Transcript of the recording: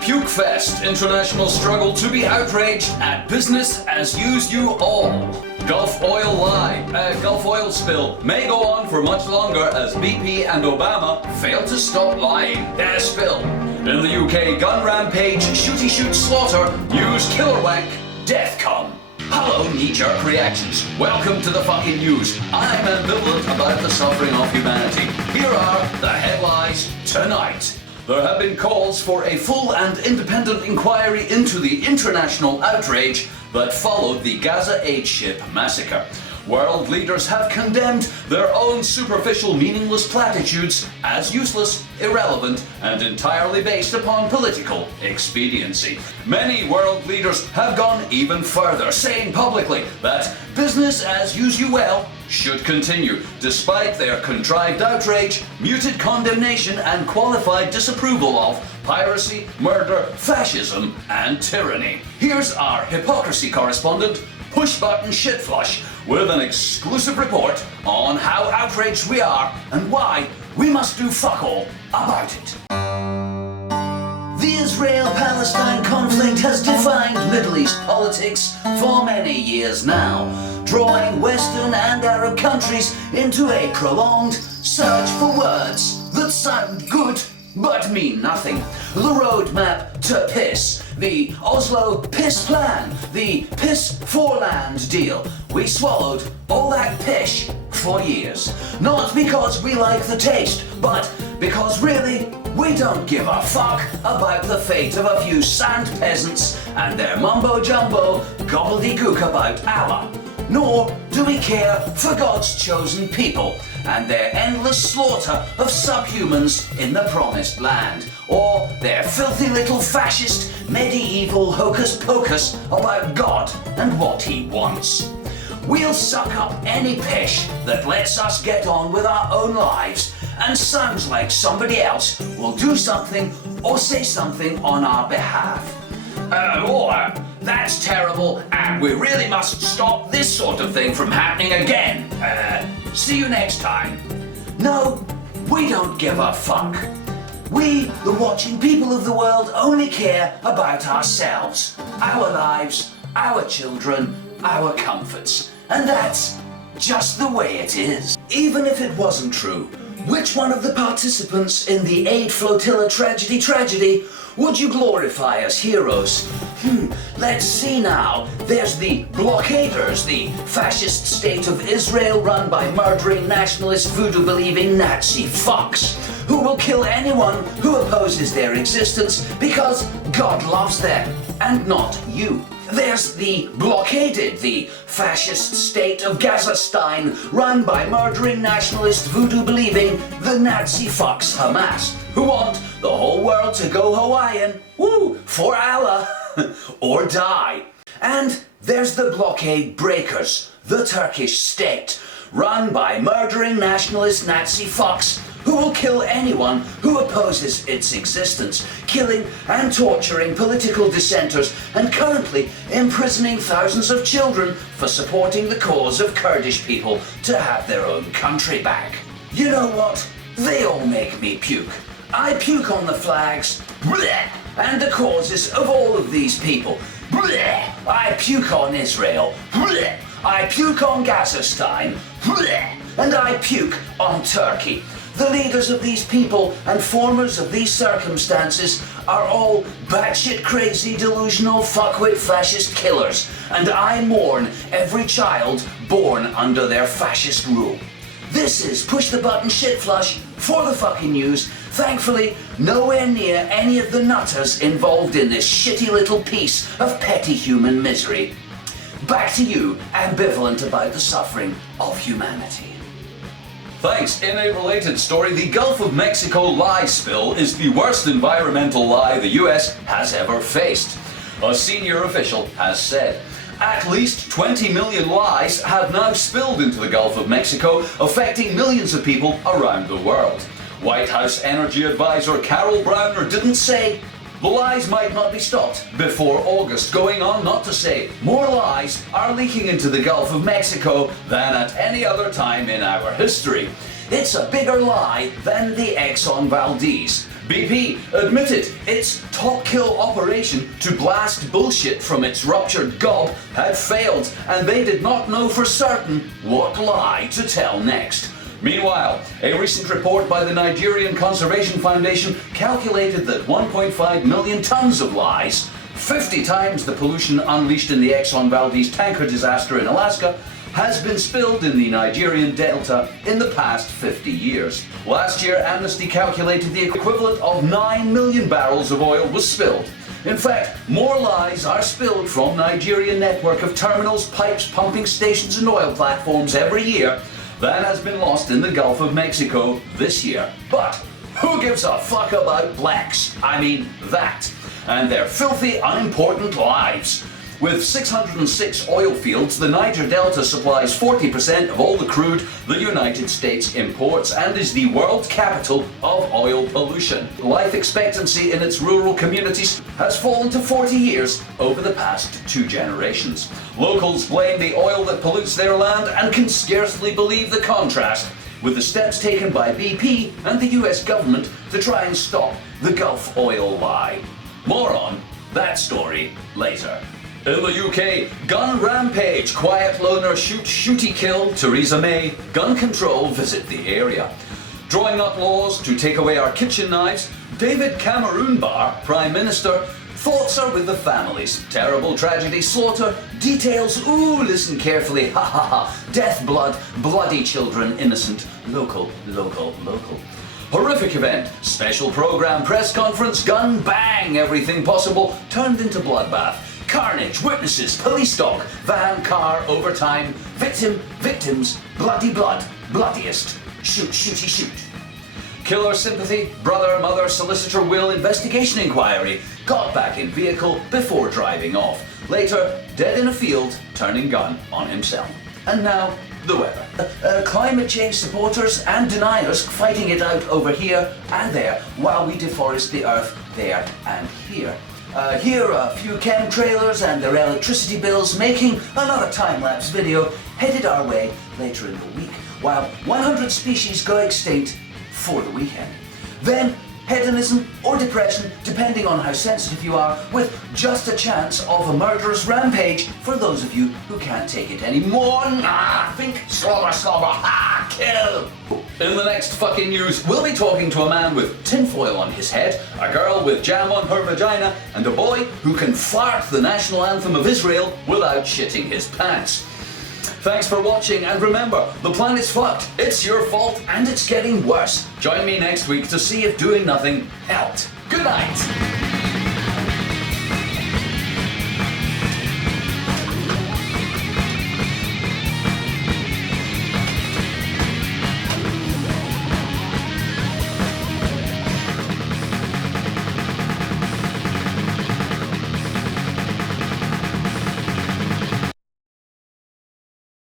Pewk Fest, international struggle to be outraged at business as you all. Gulf oil spill may go on for much longer as BP and Obama fail to stop lying. Spill. In the UK, gun rampage, shooty shoot slaughter, use killer wank, death come. Hello, knee-jerk reactions. Welcome to the fucking news. I'm ambivalent about the suffering of humanity. Here are the headlines tonight. There have been calls for a full and independent inquiry into the international outrage that followed the Gaza aid ship massacre. World leaders have condemned their own superficial, meaningless platitudes as useless, irrelevant, and entirely based upon political expediency. Many world leaders have gone even further, saying publicly that business as usual should continue, despite their contrived outrage, muted condemnation, and qualified disapproval of piracy, murder, fascism, and tyranny. Here's our hypocrisy correspondent, Push-Button Shitflush, with an exclusive report on how outraged we are and why we must do fuck all about it. The Israel-Palestine conflict has defined Middle East politics for many years now, drawing Western and Arab countries into a prolonged search for words that sound good but mean nothing. The roadmap to piss, the Oslo piss plan, the piss for land deal. We swallowed all that pish for years. Not because we like the taste, but because really, we don't give a fuck about the fate of a few sand peasants and their mumbo-jumbo gobbledygook about Allah. Nor do we care for God's chosen people and their endless slaughter of subhumans in the promised land, or their filthy little fascist medieval hocus pocus about God and what he wants. We'll suck up any pish that lets us get on with our own lives and sounds like somebody else will do something or say something on our behalf. That's terrible, and we really must stop this sort of thing from happening again. See you next time. No, we don't give a fuck. We, the watching people of the world, only care about ourselves, our lives, our children, our comforts. And that's just the way it is. Even if it wasn't true, which one of the participants in the aid flotilla tragedy would you glorify as heroes? Let's see now. There's the blockaders, the fascist state of Israel run by murdering nationalist voodoo-believing Nazi fucks, who will kill anyone who opposes their existence because God loves them and not you. There's the blockaded, the fascist state of Gazastine, run by murdering nationalist voodoo-believing the Nazi fucks Hamas, who want the whole world to go Hawaiian, for Allah, or die. And there's the blockade breakers, the Turkish state, run by murdering nationalist Nazi fucks who will kill anyone who opposes its existence, killing and torturing political dissenters and currently imprisoning thousands of children for supporting the cause of Kurdish people to have their own country back. You know what? They all make me puke. I puke on the flags and the causes of all of these people. I puke on Israel. I puke on Gazastine. And I puke on Turkey. The leaders of these people and formers of these circumstances are all batshit crazy, delusional, fuckwit fascist killers, and I mourn every child born under their fascist rule. This is Push the Button Shitflush for the fucking news. Thankfully, nowhere near any of the nutters involved in this shitty little piece of petty human misery. Back to you, ambivalent about the suffering of humanity. Thanks. In a related story, the Gulf of Mexico lie spill is the worst environmental lie the US has ever faced. A senior official has said. At least 20 million lies have now spilled into the Gulf of Mexico, affecting millions of people around the world. White House Energy Advisor Carol Browner didn't say the lies might not be stopped before August, going on not to say more lies are leaking into the Gulf of Mexico than at any other time in our history. it's a bigger lie than the Exxon Valdez. BP admitted its top kill operation to blast bullshit from its ruptured gob had failed, and they did not know for certain what lie to tell next. Meanwhile, a recent report by the Nigerian Conservation Foundation calculated that 1.5 million tons of lies, 50 times the pollution unleashed in the Exxon Valdez tanker disaster in Alaska, has been spilled in the Nigerian Delta in the past 50 years. Last year, Amnesty calculated the equivalent of 9 million barrels of oil was spilled. In fact, more lies are spilled from Nigerian network of terminals, pipes, pumping stations and oil platforms every year than has been lost in the Gulf of Mexico this year. But who gives a fuck about blacks? I mean that. And their filthy, unimportant lives. With 606 oil fields, the Niger Delta supplies 40% of all the crude the United States imports and is the world capital of oil pollution. Life expectancy in its rural communities has fallen to 40 years over the past 2 generations. Locals blame the oil that pollutes their land and can scarcely believe the contrast with the steps taken by BP and the US government to try and stop the Gulf oil lie. More on that story later. In the UK, gun rampage, quiet loner shooty kill, Theresa May, gun control visit the area. Drawing up laws to take away our kitchen knives, David Cameron Barr, Prime Minister, thoughts are with the families. Terrible tragedy, slaughter, details, ooh, listen carefully, ha ha ha, death, blood, bloody children, innocent, local. Horrific event, special program, press conference, gun, bang, everything possible, turned into bloodbath. Carnage, witnesses, police dog, van, car, overtime, victims, bloody blood, bloodiest, shoot. Killer sympathy, brother, mother, solicitor will, investigation inquiry, got back in vehicle before driving off. Later, dead in a field, turning gun on himself. And now, the weather. Climate change supporters and deniers fighting it out over here and there while we deforest the earth there and here. Here are a few chemtrailers and their electricity bills making another time-lapse video headed our way later in the week, while 100 species go extinct for the weekend. Then, hedonism or depression, depending on how sensitive you are, with just a chance of a murderous rampage for those of you who can't take it anymore. Think slobber, kill. In the next FKN Newz, we'll be talking to a man with tinfoil on his head, a girl with jam on her vagina, and a boy who can fart the national anthem of Israel without shitting his pants. Thanks for watching, and remember, the planet's fucked, it's your fault, and it's getting worse. Join me next week to see if doing nothing helped. Good night!